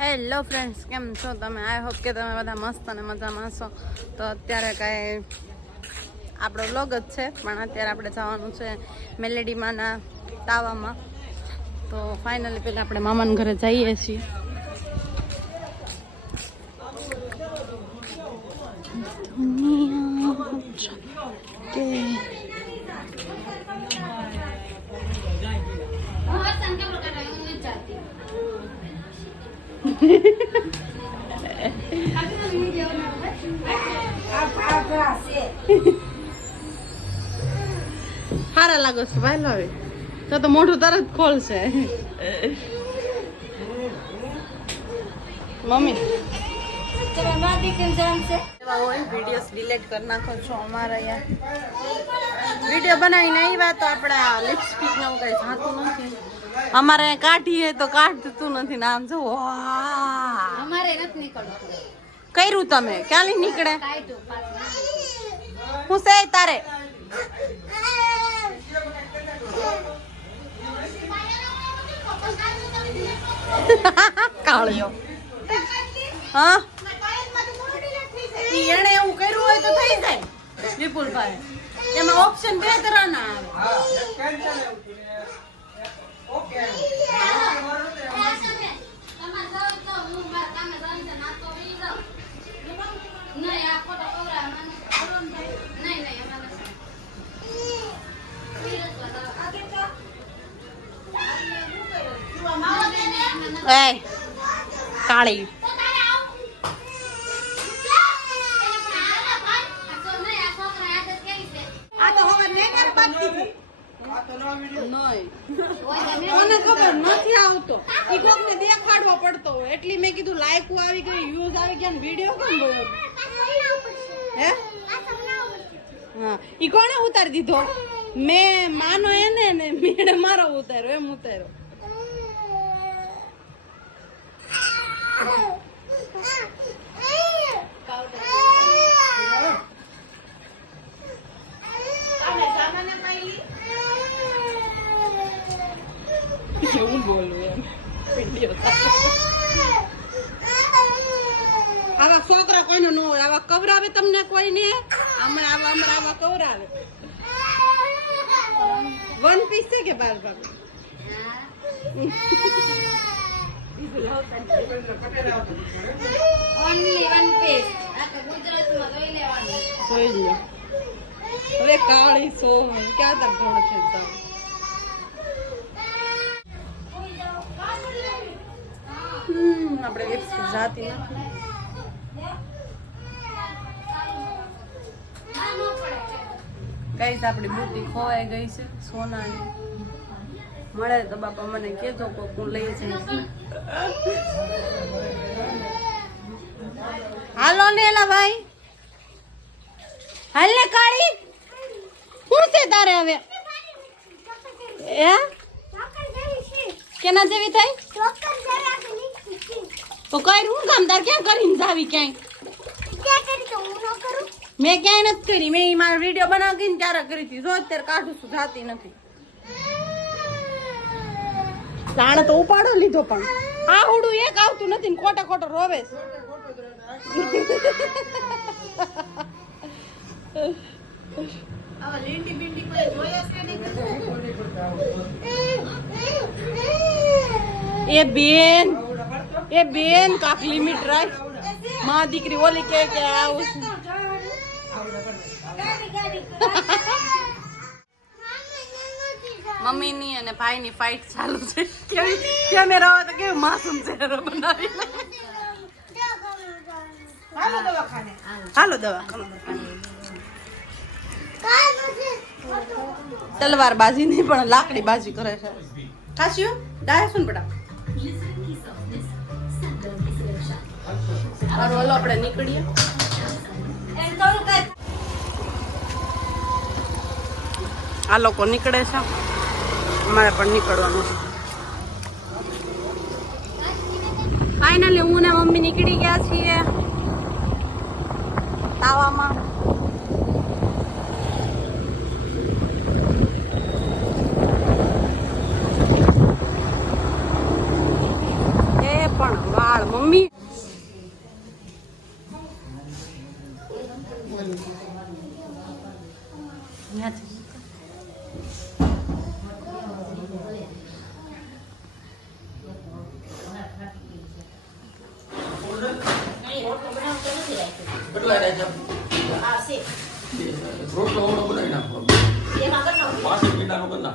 Hello friends કેમ છો તમે? આઈ હોપ કે તમે બધા મસ્ત અને મજામાં છો તો અત્યારે કાંઈ આપણો વ્લોગ જ છે, પણ અત્યારે આપણે જવાનું છે મેલેડીમાંના તાવામાં. તો ફાઇનલી પહેલાં આપણે મામાના ઘરે જઈએ છીએ. સારા લાગો છો ભાઈ, લો તો તો મોઢું તરત ખોલશે. મમ્મી. હોય વિડીયોસ ડિલીટ કરી નાખો અહીંયા. વીડિયો બનાવીને આવ્યા તો આપણે લિપસ્ટિકનું કઈ જાતું નથી. અમારે કાઢીએ તો કાઢતું નથી ને આમ જો અમારે નથી નીકળતું. કર્યું તમે? ક્યાં નીકળે? હું સે તારે? કાળિયો. હા? એને એવું કર્યું હોય તો થઈ જાય. વિપુલભાઈ એમાં ઓપ્શન બે તરહના આવે. કાળી મને ખબર નથી આવતો ઈ કોકને દેખાડવો પડતો એટલી મેં કીધું લાઈક આવી ગઈ યુઝ આવી ગયા વિડિયો કેમ ગયો? હે? હા. ઈ કોણે ઉતારી દીધો? મેં, માનો એને ને મારો ઉતાર્યો, એમ ઉતાર્યો. એવું બોલવું એમ આવા છોકરા કોઈને ન હોય આવા કવરાવે તમને કોઈને? આમાં આવા અમારા આવા કવરાવે. વન પીસ છે કે બાર બાર? હવે કાળી સો ક્યાં તક ગણ છે? તમે હમ આપણે લિપસ્ટિક જાતી નથી. ગઈ છે આપણી બુટી ખોવાઈ ગઈ છે સોનાની. મળે તો બાપા મને કેજો કોક હું લઈ જઈશ. હાલો ને એલા ભાઈ. હાલ ને કાળી. શું છે તારે હવે? એ કેના જેવી થઈ? તો કઈ હું કામ તાર ક્યાં કરીને જાવી ક્યાંય? મેં ક્યાંય નથી કરી. મેં મારો વીડિયો બનાવીને ત્યારે કરી હતી. જો અત્યારે કાઢું છું જાતી નથી. જાણે તો ઉપાડો લીધો પણ. આ હુડું એક આવતું નથી ને ખોટા ખોટો રોવે એ બેન. એ બેન કાક લિમિટ રાખ. માં દીકરી ઓલી કે કે આવું મમ્મી મમ્મીની અને ભાઈની ફાઇટ ચાલુ છે. કેવી કેમેરા હોય તો કેવું માસૂમ ચહેરો બનાવી. હાલો દવા તલવાર બાજી નહીં પણ લાકડી બાજી કરે છે. ખાસ્યું? ડાય શું બેટા સારું હાલો આપણે નીકળીએ. આ લોકો નીકળે છે. અમારે પણ નીકળવાનું છે. ફાઇનલી હું ને મમ્મી નીકળી ગયા છીએ. તાવામાં એ પણ વાર વાળ મમ્મી કેટલા રહ્યા છે રોટલો બનાવી નાખો પાંચ મિનિટાનો કરી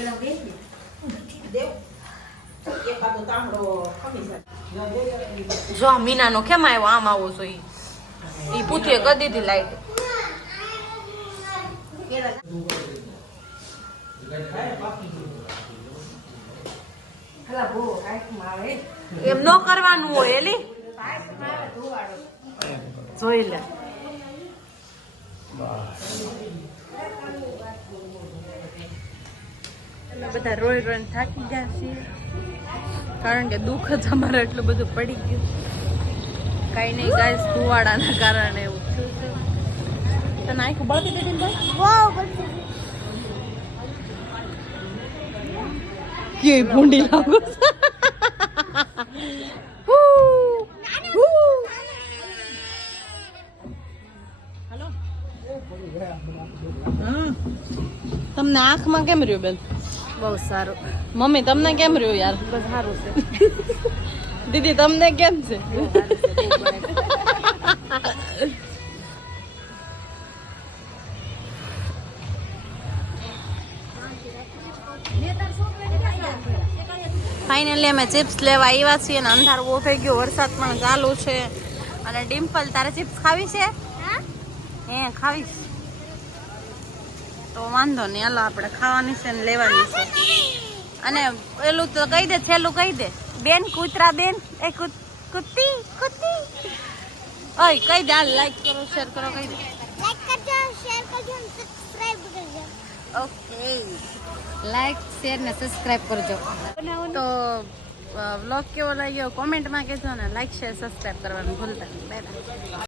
ને? જો આ મીનાનો કેમ આવ્યો આમ આવો છો ઈ ઈ પૂછીએ કરી દીધી લાઈટ એમ ન કરવાનું હોય એલી જોઈ લે અમે બધા રોય રોઈને થાકી ગયા છીએ. કારણ કે દુઃખ જ અમારે એટલું બધું પડી ગયું. કાંઈ નહીં ગાઈસ ધુવાડાના કારણે એવું થયું છે. તને આખું બળતી દીધી ભાઈ? કે ભૂંડી લાગુ તમને આંખમાં કેમ રહ્યું બેન? બહુ સારું. મમ્મી તમને કેમ રહ્યું યાર? બસ સારું છે. દીદી તમને કેમ છે? ફાઇનલી અમે ચિપ્સ લેવા આવ્યા છીએ અને અંધારું બહુ થઈ ગયો વરસાદ પણ ચાલુ છે. અને ડિમ્પલ તારે ચિપ્સ ખાવી છે? હે ખાવીશ. તો વાંધો નહીં હાલો આપણે ખાવાની છે ને લેવાની છે. અને પેલું તો કહી દે છેલ્લું કહી દે. બેન કૂતરા બેન એ કૂત કૂતી ઓય કહી દે હાલ લાઈક કરો શેર કરો કહી દે. લાઈક કરજો શેર કરજો અને સબસ્ક્રાઇબ કરજો. ઓકે. લાઈક શેર ને સબસ્ક્રાઇબ કરજો. તો વ્લોગ કેવો લાગ્યો? કોમેન્ટમાં કહેજો ને. લાઈક શેર સબસ્ક્રાઇબ કરવાનું ભૂલતા બાય બાય